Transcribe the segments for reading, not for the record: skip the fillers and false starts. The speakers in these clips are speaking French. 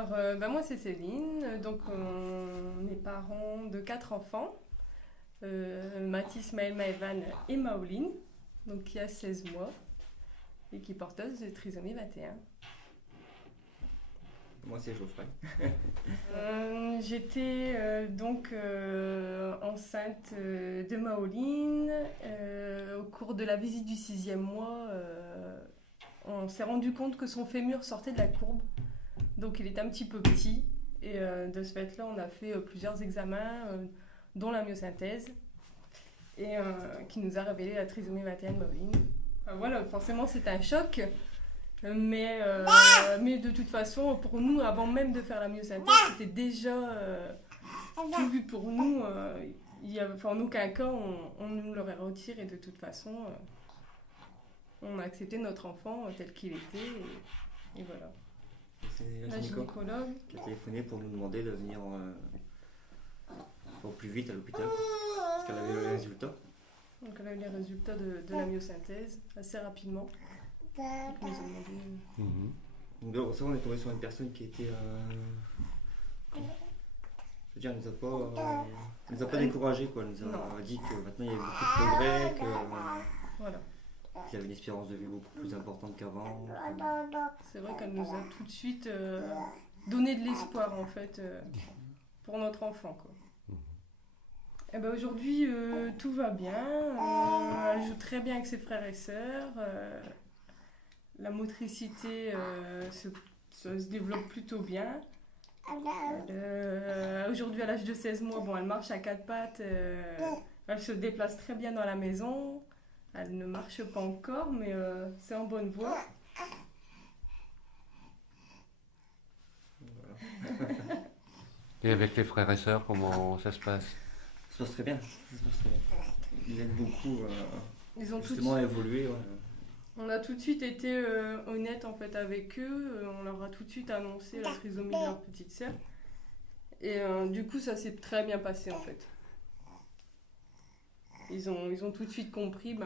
Alors, moi c'est Céline, donc on est parents de 4 enfants, Mathis, Maël, Maëvan et Maoline, donc qui a 16 mois et qui est porteuse de trisomie 21. Moi c'est Geoffrey. J'étais enceinte de Maoline. Au cours de la visite du 6e mois, on s'est rendu compte que son fémur sortait de la courbe. Donc il était un petit peu petit. Et de ce fait-là, on a fait plusieurs examens, dont la myosynthèse, et qui nous a révélé la trisomie 21 de Maoline. Voilà, forcément c'était un choc. Mais de toute façon, pour nous, avant même de faire la myosynthèse, c'était déjà tout vu pour nous. En aucun cas, on nous l'aurait retiré. De toute façon, on a accepté notre enfant tel qu'il était. Et voilà. C'est La gynécologue qui a téléphoné pour nous demander de venir au plus vite à l'hôpital. Parce qu'elle avait les résultats. Donc elle a eu les résultats de la myosynthèse assez rapidement. Donc, nous a demandé... Donc ça, on est tombé sur une personne qui était... je veux dire, elle nous a pas découragés, quoi. Elle nous a dit que maintenant il y avait beaucoup de progrès, Voilà. qu'il y avait une espérance de vie beaucoup plus importante qu'avant. C'est vrai qu'elle nous a tout de suite donné de l'espoir, en fait, pour notre enfant, quoi. Et ben aujourd'hui, tout va bien. Elle joue très bien avec ses frères et sœurs. La motricité se développe plutôt bien. Aujourd'hui, à l'âge de 16 mois, elle marche à 4 pattes. Elle se déplace très bien dans la maison. Elle ne marche pas encore, mais c'est en bonne voie. Voilà. Et avec les frères et sœurs, comment ça se passe? Ça se passe très bien. Ils aident beaucoup Ils ont justement à évoluer. Ouais. On a tout de suite été honnête en fait avec eux. On leur a tout de suite annoncé la trisomie de leur petite sœur. Et du coup, ça s'est très bien passé en fait. Ils ont tout de suite compris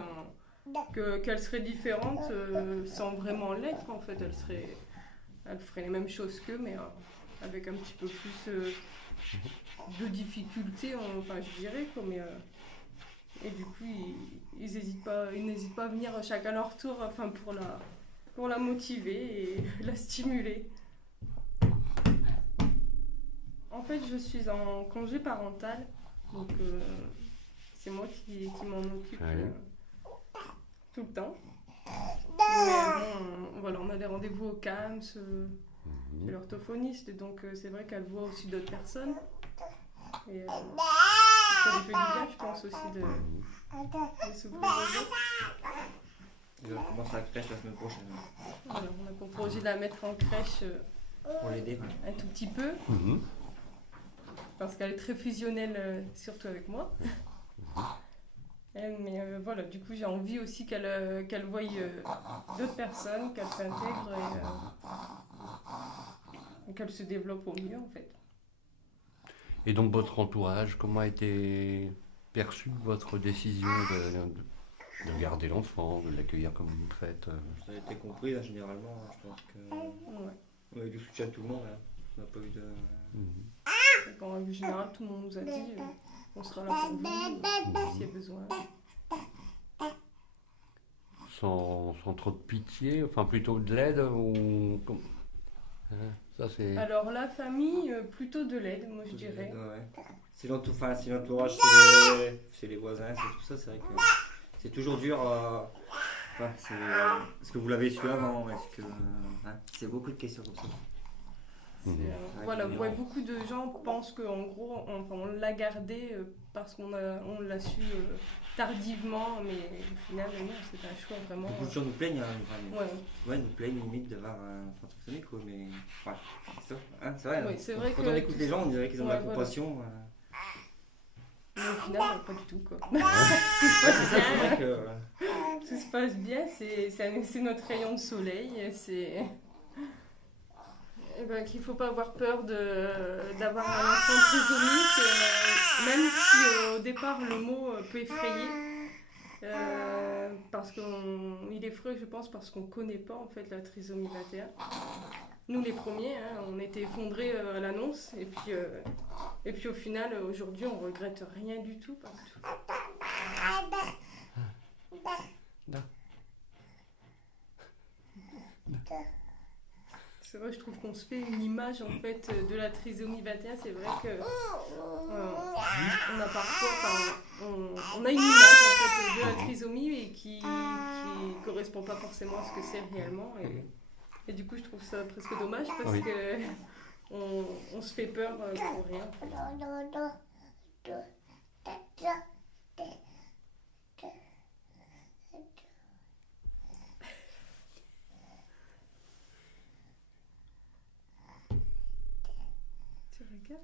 qu'elle serait différente sans vraiment l'être en fait. Elle ferait les mêmes choses qu'eux, mais avec un petit peu plus de difficultés, enfin je dirais quoi. Mais, et du coup, ils n'hésitent pas à venir chacun leur tour, enfin pour la motiver et la stimuler. En fait, je suis en congé parental, donc c'est moi qui m'en occupe tout le temps. Mais voilà, on a des rendez-vous au CAMS, chez l'orthophoniste, donc c'est vrai qu'elle voit aussi d'autres personnes. Et ça lui fait du bien, je pense aussi de s'ouvrir aux autres. Elle commence la crèche la semaine prochaine. Voilà, on a pour projet de la mettre en crèche Pour l'aider. un tout petit peu. Parce qu'elle est très fusionnelle, surtout avec moi. Mais voilà, du coup j'ai envie aussi qu'elle voie d'autres personnes, qu'elle s'intègre et qu'elle se développe au mieux en fait. Et donc votre entourage, comment a été perçue votre décision de garder l'enfant, de l'accueillir comme vous le faites? Ça a été compris, là, généralement. Je pense qu'on a eu du soutien de tout le monde. Hein. On n'a pas eu de... En règle générale, tout le monde nous a dit on sera là pour vous s'il y a besoin. Sans trop de pitié, enfin plutôt de l'aide ou... Ça, c'est... Alors la famille, plutôt de l'aide, moi je dirais. Ouais. C'est l'entourage, c'est les voisins, c'est tout ça. C'est vrai que c'est toujours dur. Est-ce que vous l'avez su avant? C'est beaucoup de questions comme ça. Voilà, beaucoup de gens pensent qu'en gros, on l'a gardé parce qu'on l'a su tardivement, mais au final, non, c'est un choix vraiment. Beaucoup de gens nous plaignent, nous plaignent limite d'avoir un enfant trisomique, quoi, mais c'est ça, hein, c'est vrai. Oui, c'est vrai quand que on écoute les gens, on dirait qu'ils ont de la compassion. Mais au final, pas du tout, quoi. Tout se passe bien, c'est notre rayon de soleil, c'est... qu'il ne faut pas avoir peur d'avoir un enfant trisomique, même si au départ le mot peut effrayer. Parce qu'il effraie, je pense, parce qu'on ne connaît pas en fait la trisomie 21. Nous les premiers, hein, on était effondrés à l'annonce et puis au final aujourd'hui on regrette rien du tout, pas du tout. C'est vrai, je trouve qu'on se fait une image en fait de la trisomie 21. C'est vrai que on a parfois, on a une image en fait de la trisomie et qui correspond pas forcément à ce que c'est réellement. Et du coup, je trouve ça presque dommage parce Oui. que on se fait peur pour rien. Tu regardes?